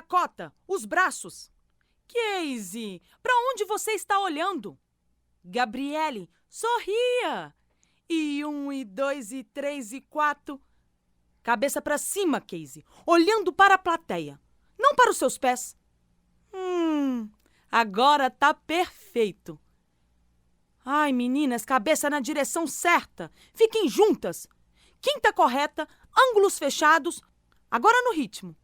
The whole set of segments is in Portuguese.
Dakota, os braços. Casey, para onde você está olhando? Gabriele, sorria. E 1, e 2, e 3, e 4. Cabeça para cima, Casey, olhando para a plateia, não para os seus pés. Agora tá perfeito. Ai, meninas, cabeça na direção certa. Fiquem juntas. Quinta correta, ângulos fechados. Agora no ritmo.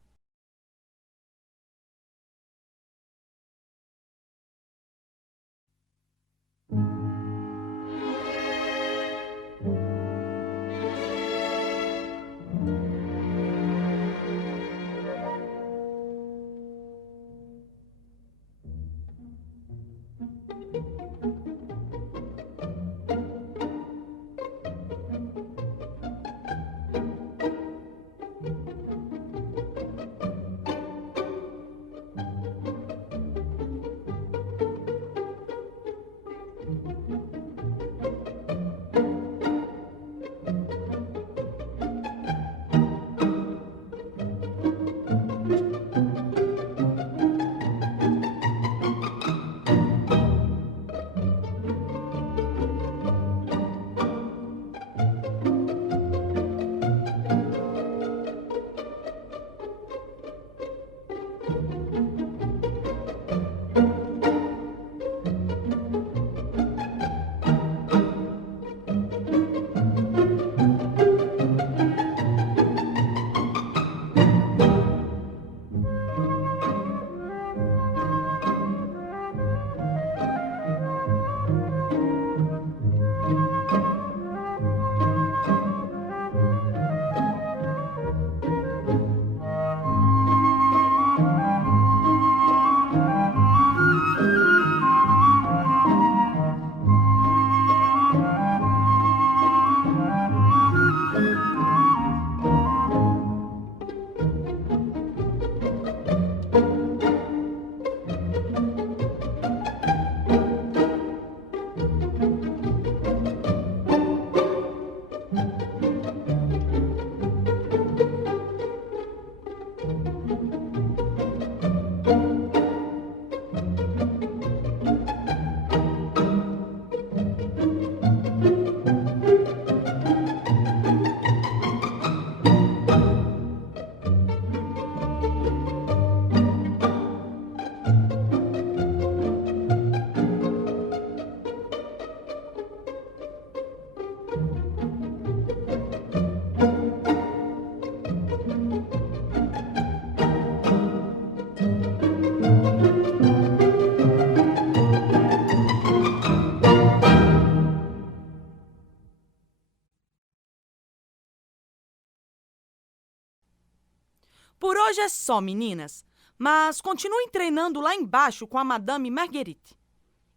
Por hoje é só, meninas. Mas continuem treinando lá embaixo com a Madame Marguerite.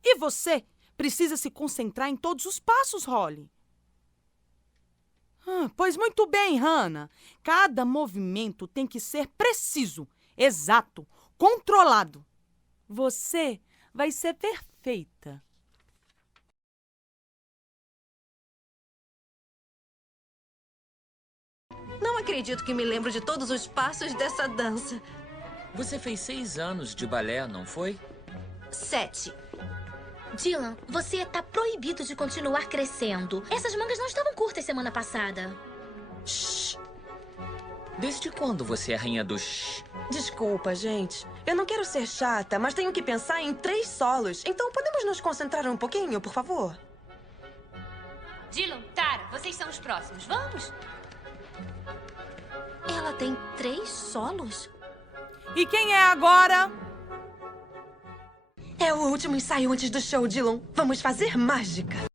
E você precisa se concentrar em todos os passos, Holly. Pois muito bem, Hannah. Cada movimento tem que ser preciso, exato, controlado. Você vai ser perfeita. Não acredito que me lembro de todos os passos dessa dança. Você fez 6 anos de balé, não foi? 7. Dylan, você tá proibido de continuar crescendo. Essas mangas não estavam curtas semana passada. Shhh. Desde quando você é a rainha do shhh? Desculpa, gente. Eu não quero ser chata, mas tenho que pensar em 3 solos. Então podemos nos concentrar um pouquinho, por favor? Dylan, Tara, vocês são os próximos. Vamos? Ela tem 3 solos? E quem é agora? É o último ensaio antes do show, Dylan. Vamos fazer mágica.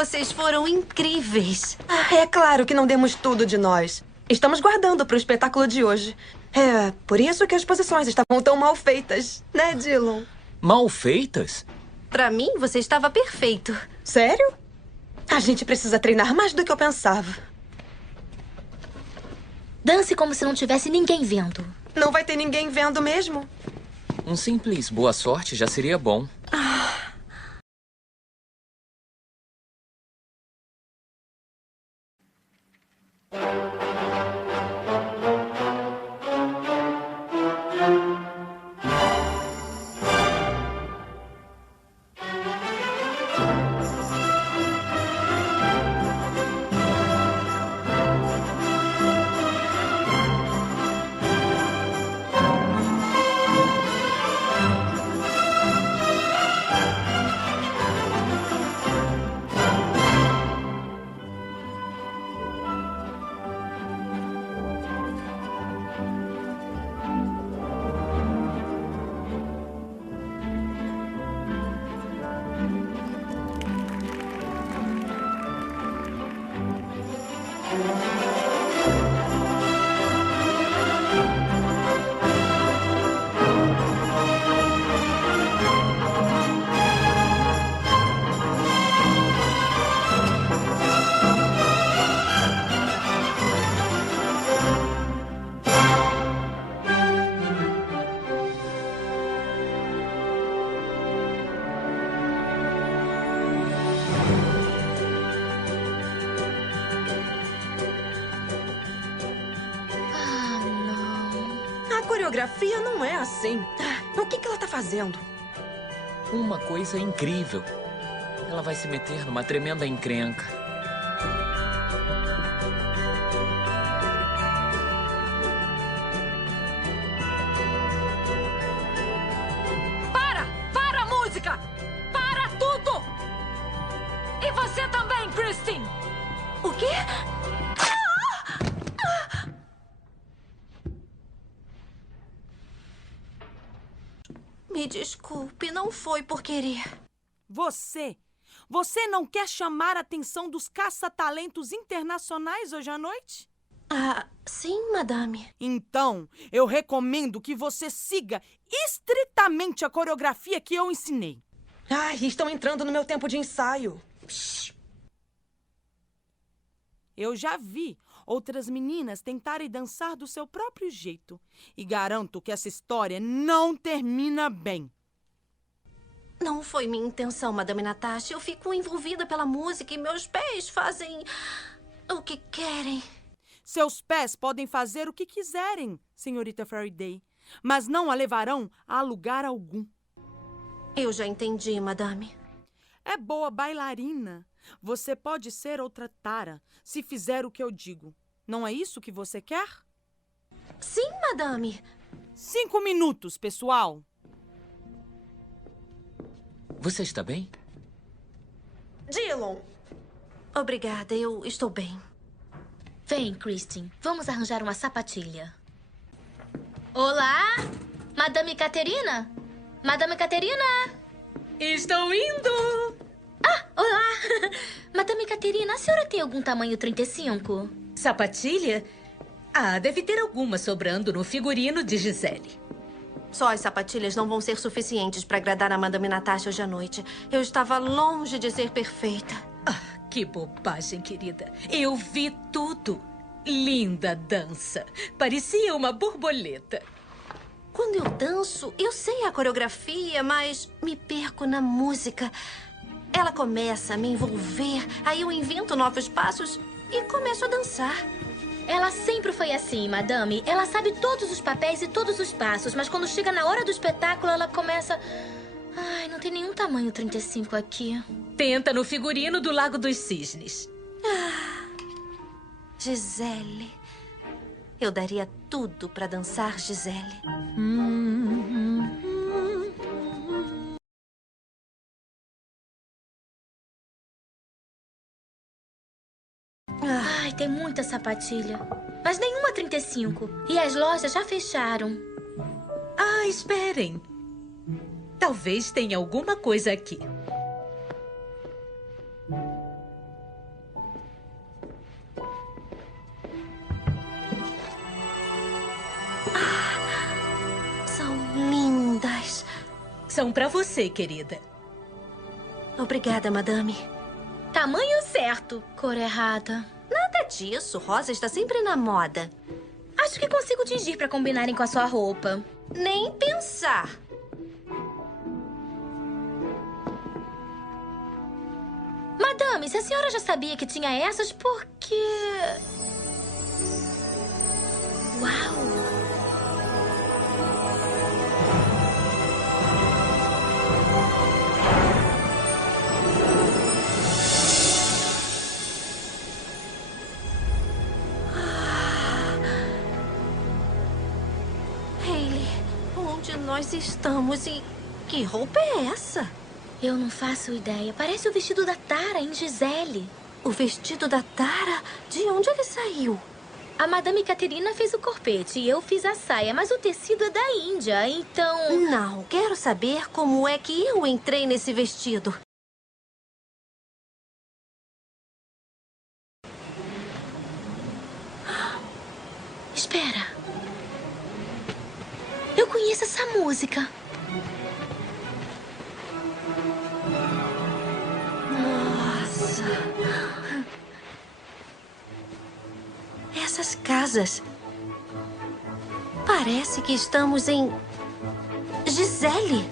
Vocês foram incríveis. Ah, é claro que não demos tudo de nós. Estamos guardando para o espetáculo de hoje. É por isso que as posições estavam tão mal feitas, né, Dylan? Mal feitas? Pra mim, você estava perfeito. Sério? A gente precisa treinar mais do que eu pensava. Dance como se não tivesse ninguém vendo. Não vai ter ninguém vendo mesmo? Um simples boa sorte já seria bom. Ah, não. A coreografia não é assim. O que ela tá fazendo? Uma coisa incrível. Ela vai se meter numa tremenda encrenca. Para a música! Para tudo! E você também, Kristen! O quê? Me desculpe, não foi por querer. Você não quer chamar a atenção dos caça-talentos internacionais hoje à noite? Ah, sim, madame. Então, eu recomendo que você siga estritamente a coreografia que eu ensinei. Ai, estão entrando no meu tempo de ensaio. Eu já vi outras meninas tentarem dançar do seu próprio jeito. E garanto que essa história não termina bem. Não foi minha intenção, madame Natasha. Eu fico envolvida pela música e meus pés fazem o que querem. Seus pés podem fazer o que quiserem, senhorita Faraday, mas não a levarão a lugar algum. Eu já entendi, madame. É boa bailarina. Você pode ser outra Tara se fizer o que eu digo. Não é isso que você quer? Sim, madame. 5 minutos, pessoal. Você está bem? Dylan! Obrigada, eu estou bem. Vem, Kristen. Vamos arranjar uma sapatilha. Olá? Madame Caterina? Madame Caterina? Estou indo! Ah, olá! Madame Caterina, a senhora tem algum tamanho 35? Sapatilha? Ah, deve ter alguma sobrando no figurino de Gisele. Só as sapatilhas não vão ser suficientes para agradar a madame Natasha hoje à noite. Eu estava longe de ser perfeita. Ah, que bobagem, querida. Eu vi tudo. Linda dança. Parecia uma borboleta. Quando eu danço, eu sei a coreografia, mas me perco na música. Ela começa a me envolver, aí eu invento novos passos e começo a dançar. Ela sempre foi assim, madame. Ela sabe todos os papéis e todos os passos, mas quando chega na hora do espetáculo, ela começa... Ai, não tem nenhum tamanho 35 aqui. Tenta no figurino do Lago dos Cisnes. Gisele. Eu daria tudo para dançar Gisele. Ai, tem muita sapatilha. Mas nenhuma 35. E as lojas já fecharam. Ah, esperem. Talvez tenha alguma coisa aqui. São lindas. São pra você, querida. Obrigada, madame. Tamanho certo, cor errada. Nada disso. Rosa está sempre na moda. Acho que consigo tingir pra combinarem com a sua roupa. Nem pensar. Madame, se a senhora já sabia que tinha essas, por que... Uau! Hayley, onde nós estamos e que roupa é essa? Eu não faço ideia. Parece o vestido da Tara em Gisele. O vestido da Tara? De onde ele saiu? A Madame Caterina fez o corpete e eu fiz a saia, mas o tecido é da Índia, então... Não, quero saber como é que eu entrei nesse vestido. Espera. Eu conheço essa música. Nossa. Essas casas. Parece que estamos em Gisele.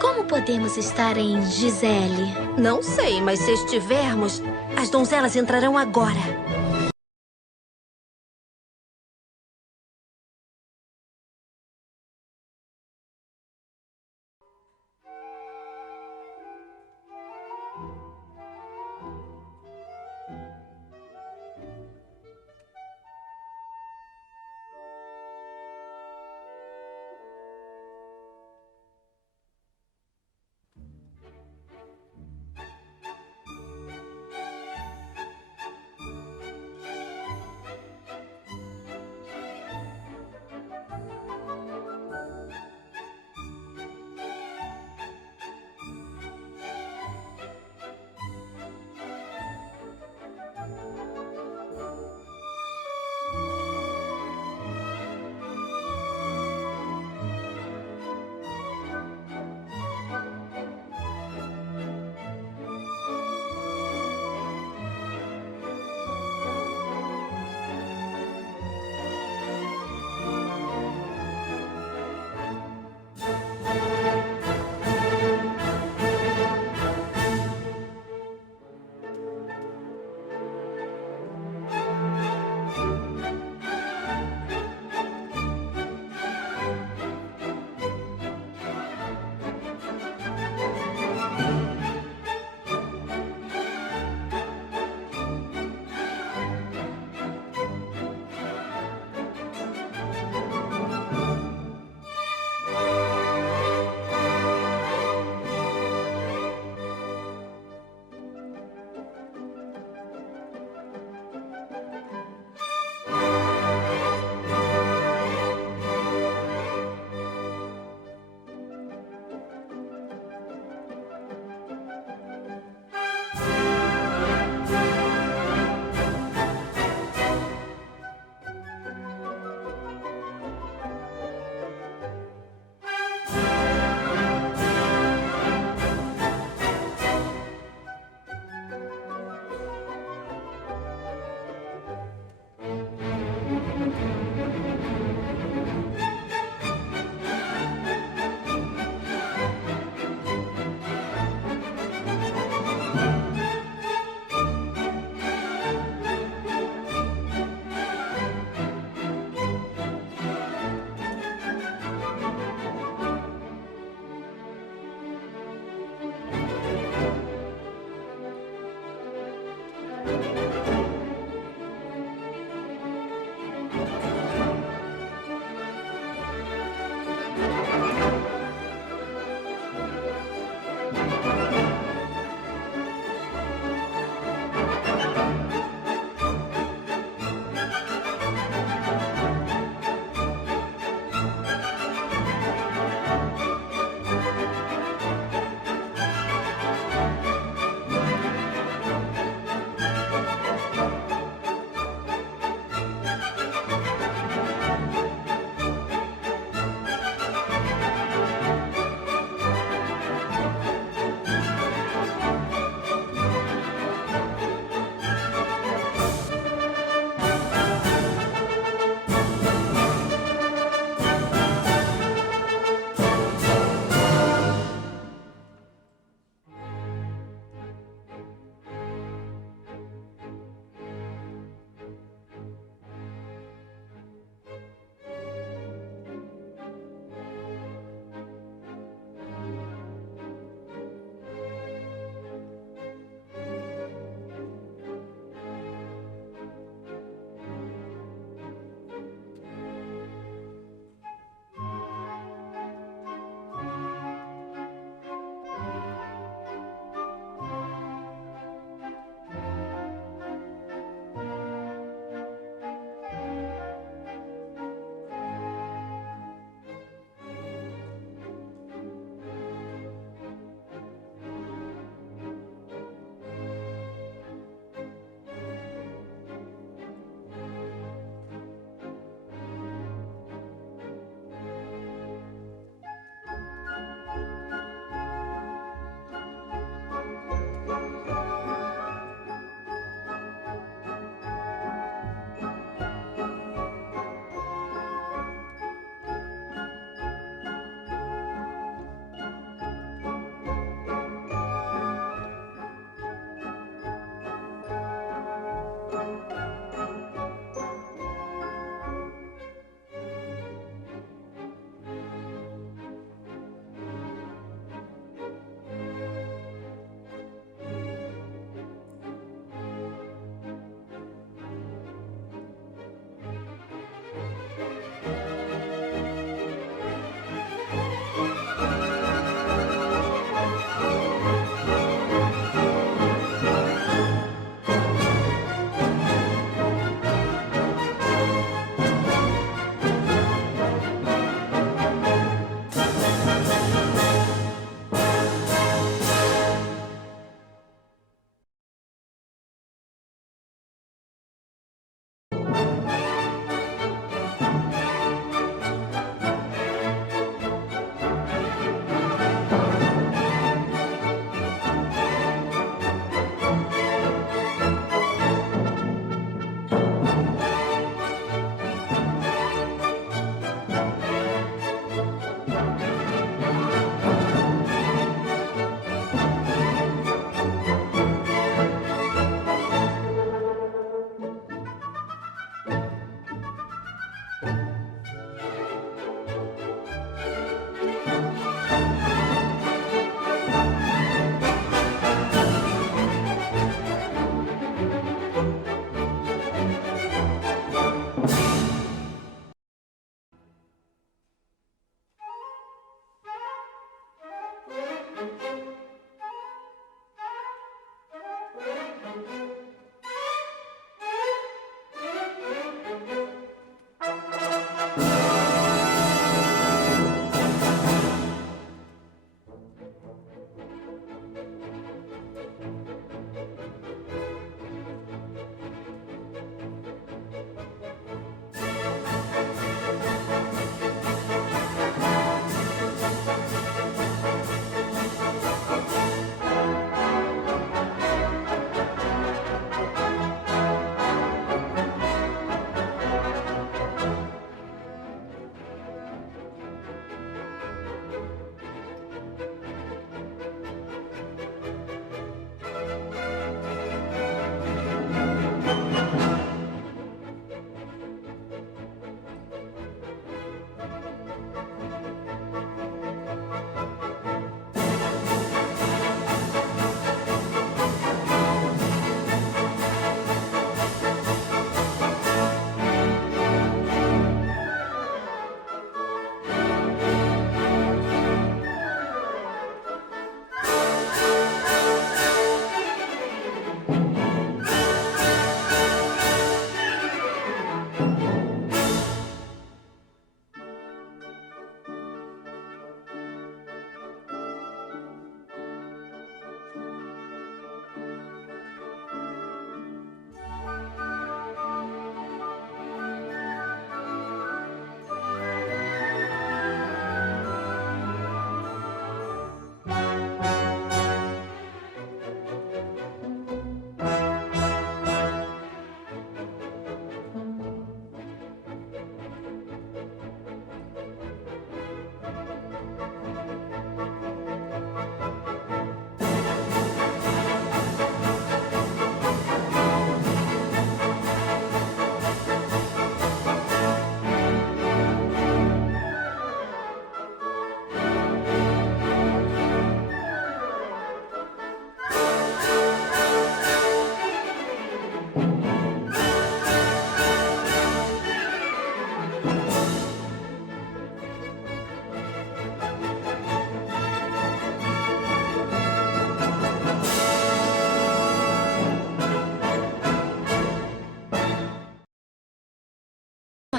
Como podemos estar em Gisele? Não sei, mas se estivermos, as donzelas entrarão agora.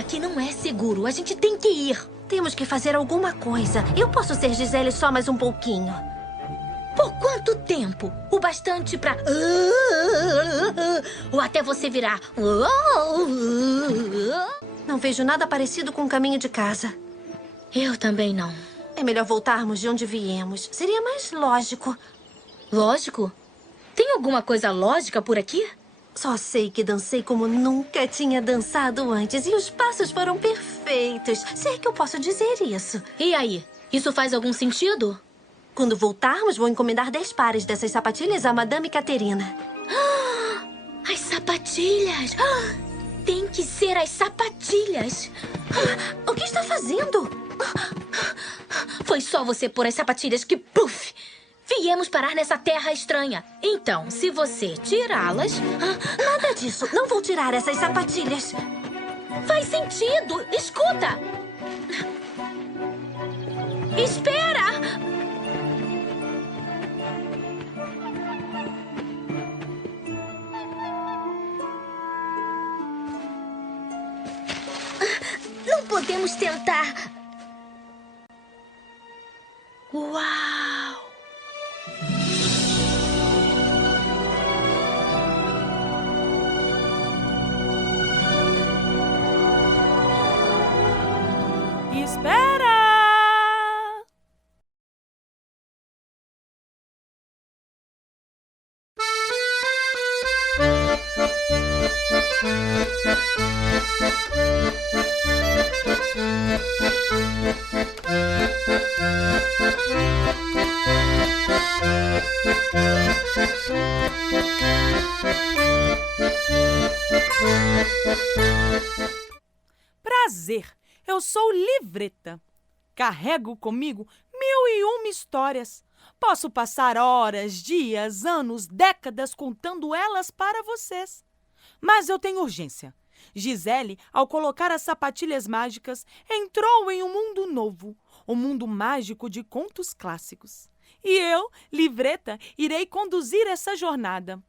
Aqui não é seguro. A gente tem que ir. Temos que fazer alguma coisa. Eu posso ser Gisele só mais um pouquinho. Por quanto tempo? O bastante pra... Ou até você virar... Não vejo nada parecido com o caminho de casa. Eu também não. É melhor voltarmos de onde viemos. Seria mais lógico. Lógico? Tem alguma coisa lógica por aqui? Só sei que dancei como nunca tinha dançado antes e os passos foram perfeitos. Se é que eu posso dizer isso. E aí? Isso faz algum sentido? Quando voltarmos, vou encomendar 10 pares dessas sapatilhas à Madame Caterina. As sapatilhas! Tem que ser as sapatilhas! O que está fazendo? Foi só você pôr as sapatilhas que, puf! Viemos parar nessa terra estranha. Então, se você tirá-las... Nada disso. Não vou tirar essas sapatilhas. Faz sentido! Escuta! Espera! Não podemos tentar. Uau! Espera! Prazer, eu sou Livreta. Carrego comigo 1001 histórias. Posso passar horas, dias, anos, décadas contando elas para vocês. Mas eu tenho urgência. Gisele, ao colocar as sapatilhas mágicas, entrou em um mundo novo, o mundo mágico de contos clássicos. E eu, Livreta, irei conduzir essa jornada.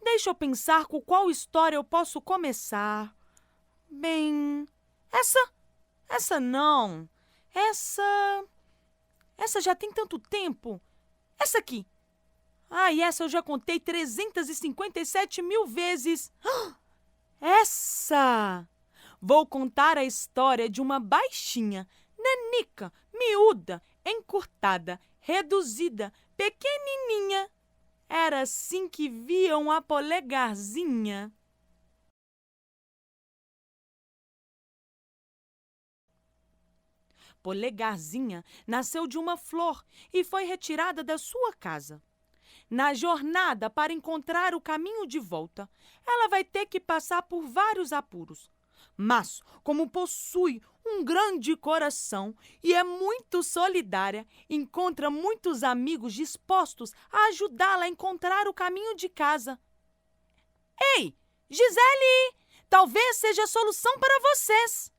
Deixa eu pensar com qual história eu posso começar. Bem, essa não. Essa já tem tanto tempo. Essa aqui. E essa eu já contei 357 mil vezes. Essa! Vou contar a história de uma baixinha, nanica, miúda, encurtada, reduzida, pequenininha. Era assim que viam a Polegarzinha. Polegarzinha nasceu de uma flor e foi retirada da sua casa. Na jornada para encontrar o caminho de volta, ela vai ter que passar por vários apuros. Mas, como possui um grande coração e é muito solidária, encontra muitos amigos dispostos a ajudá-la a encontrar o caminho de casa. Ei, Gisele! Talvez seja a solução para vocês!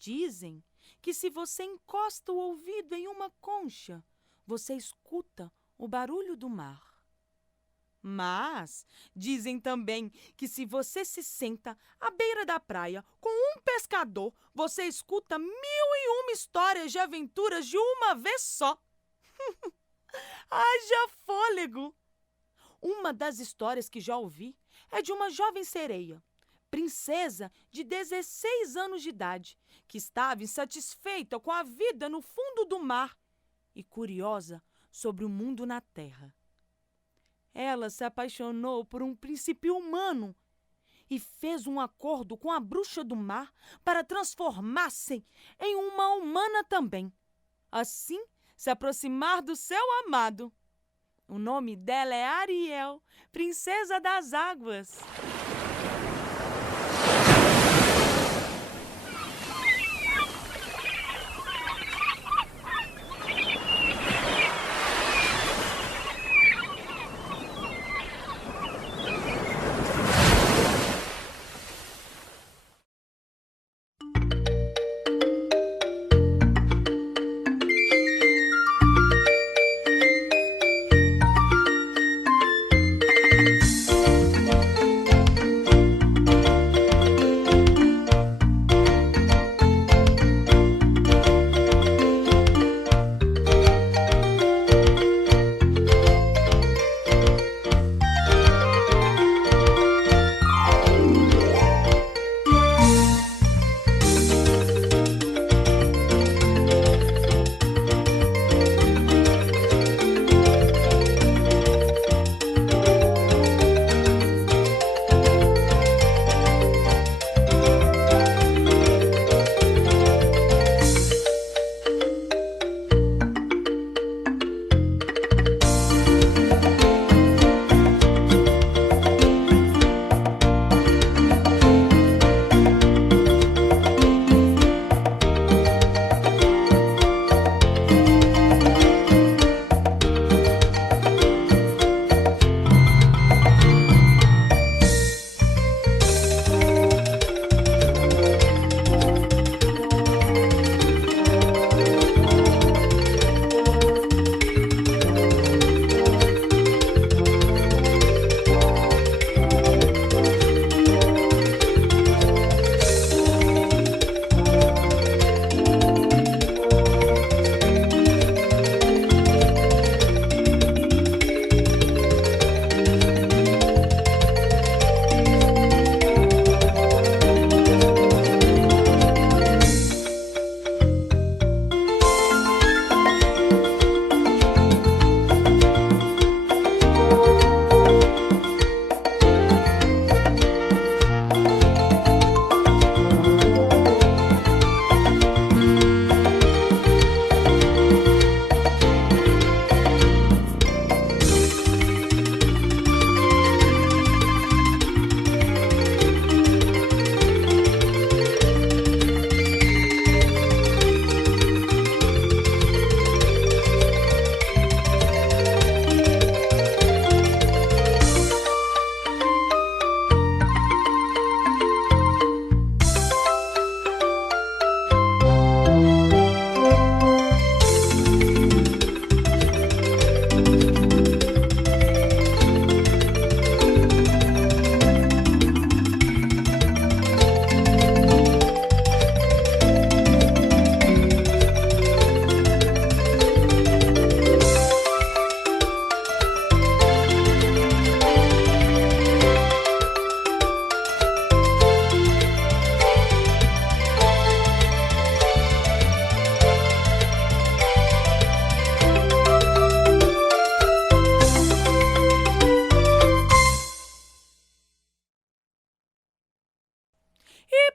Dizem que se você encosta o ouvido em uma concha, você escuta o barulho do mar. Mas dizem também que se você se senta à beira da praia com um pescador, você escuta 1001 histórias de aventuras de uma vez só. Haja fôlego! Uma das histórias que já ouvi é de uma jovem sereia, princesa de 16 anos de idade, que estava insatisfeita com a vida no fundo do mar e curiosa sobre o mundo na terra. Ela se apaixonou por um príncipe humano e fez um acordo com a bruxa do mar para transformar-se em uma humana também. Assim, se aproximar do seu amado. O nome dela é Ariel, princesa das águas.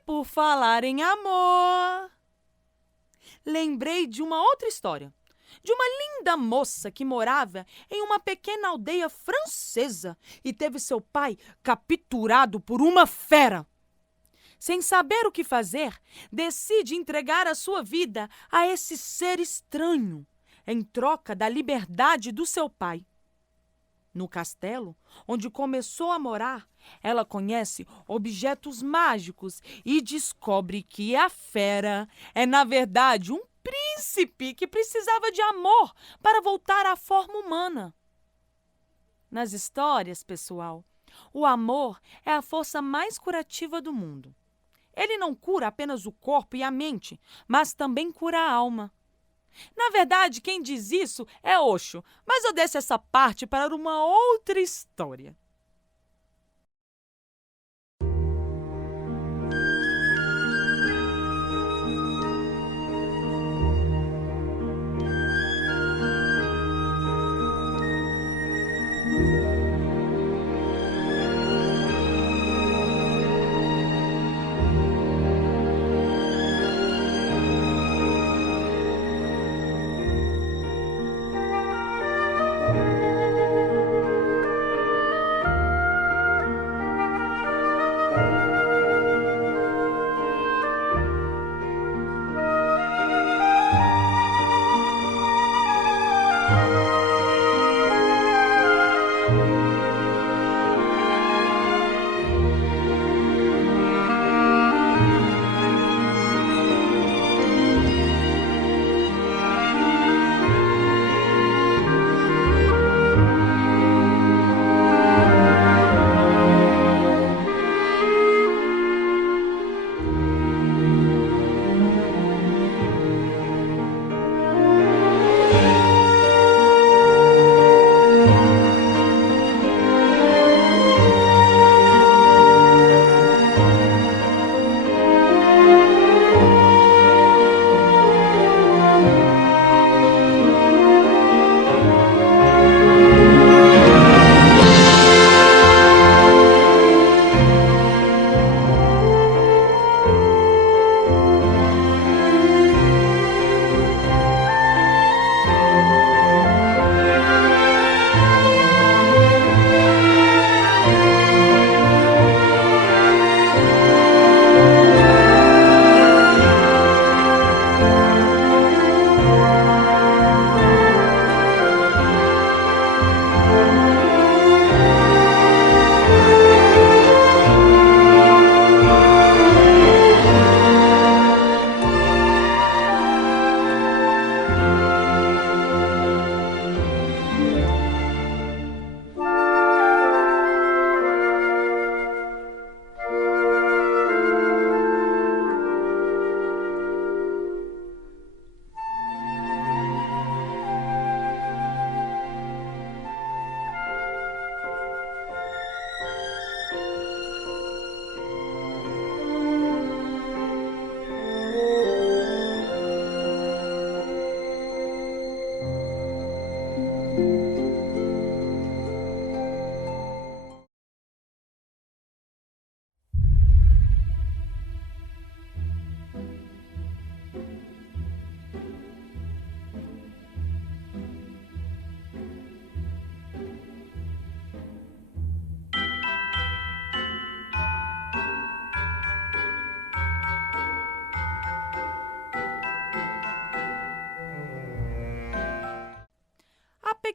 Por falar em amor, lembrei de uma outra história, de uma linda moça que morava em uma pequena aldeia francesa e teve seu pai capturado por uma fera. Sem saber o que fazer, decide entregar a sua vida a esse ser estranho, em troca da liberdade do seu pai. No castelo, onde começou a morar, ela conhece objetos mágicos e descobre que a fera é, na verdade, um príncipe que precisava de amor para voltar à forma humana. Nas histórias, pessoal, o amor é a força mais curativa do mundo. Ele não cura apenas o corpo e a mente, mas também cura a alma. Na verdade, quem diz isso é Osho, mas eu deixo essa parte para uma outra história.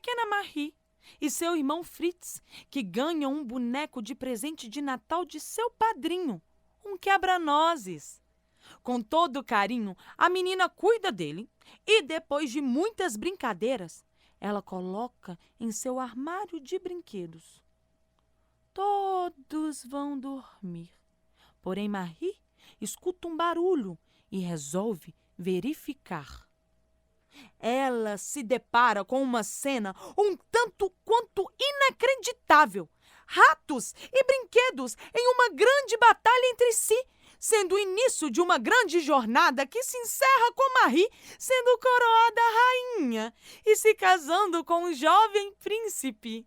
pequena Marie e seu irmão Fritz, que ganham um boneco de presente de Natal de seu padrinho, um quebra-nozes. Com todo carinho, a menina cuida dele e, depois de muitas brincadeiras, ela coloca em seu armário de brinquedos. Todos vão dormir. Porém, Marie escuta um barulho e resolve verificar. Ela se depara com uma cena um tanto quanto inacreditável. Ratos e brinquedos em uma grande batalha entre si, sendo o início de uma grande jornada que se encerra com Marie sendo coroada rainha e se casando com um jovem príncipe.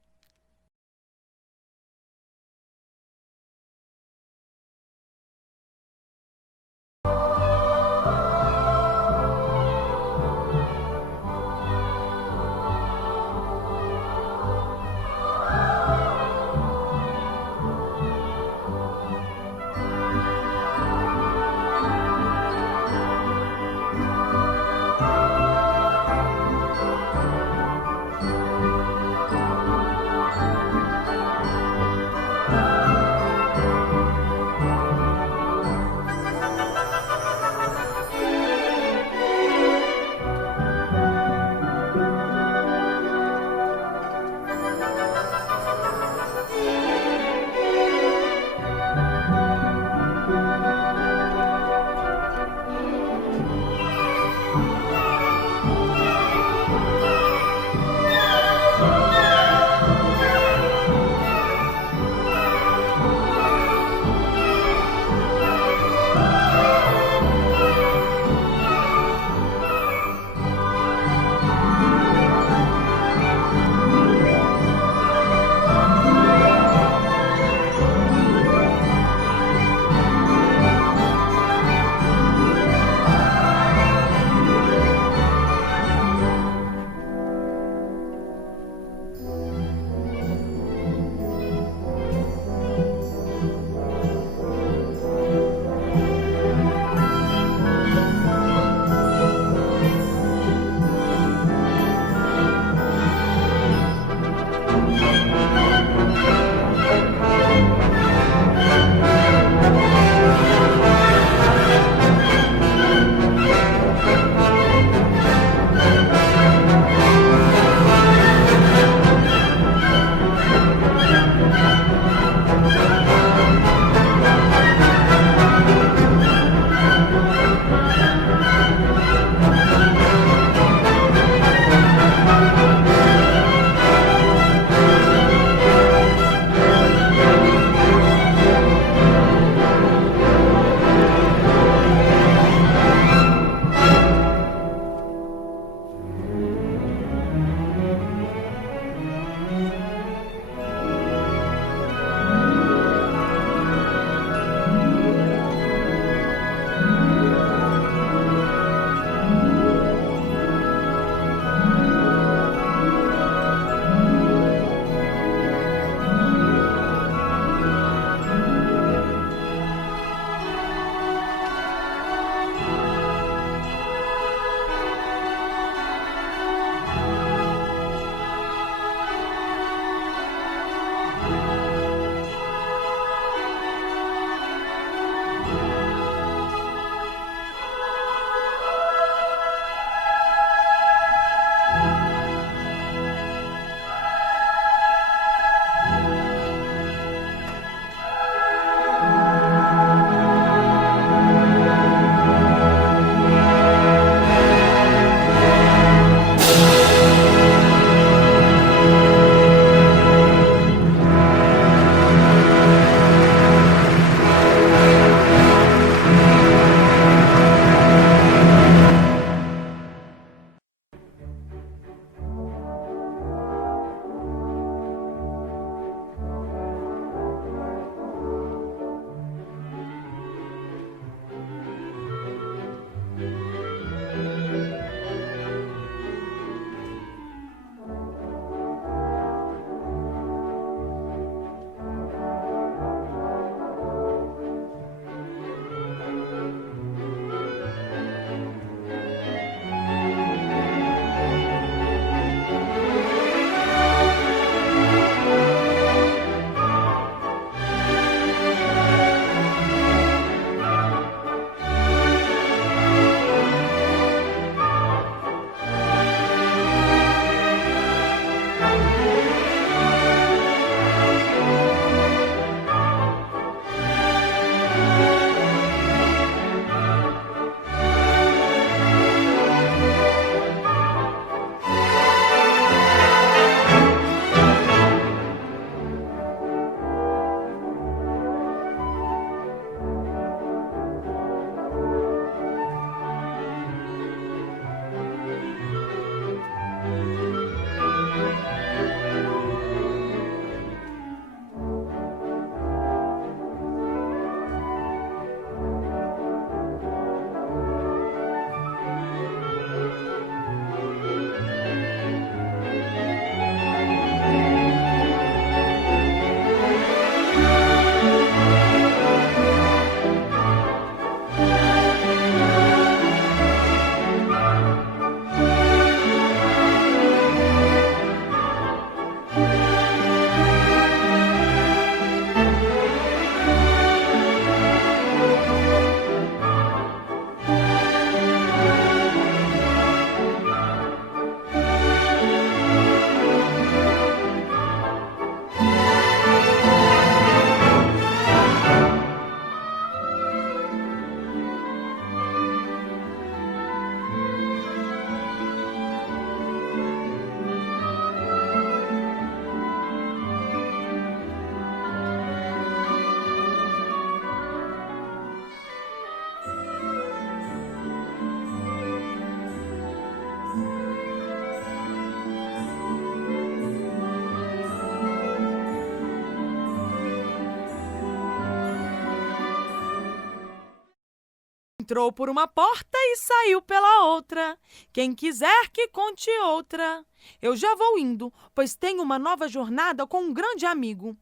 entrou por uma porta e saiu pela outra. Quem quiser que conte outra. Eu já vou indo, pois tenho uma nova jornada com um grande amigo.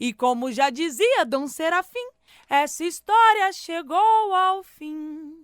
E como já dizia Dom Serafim, essa história chegou ao fim.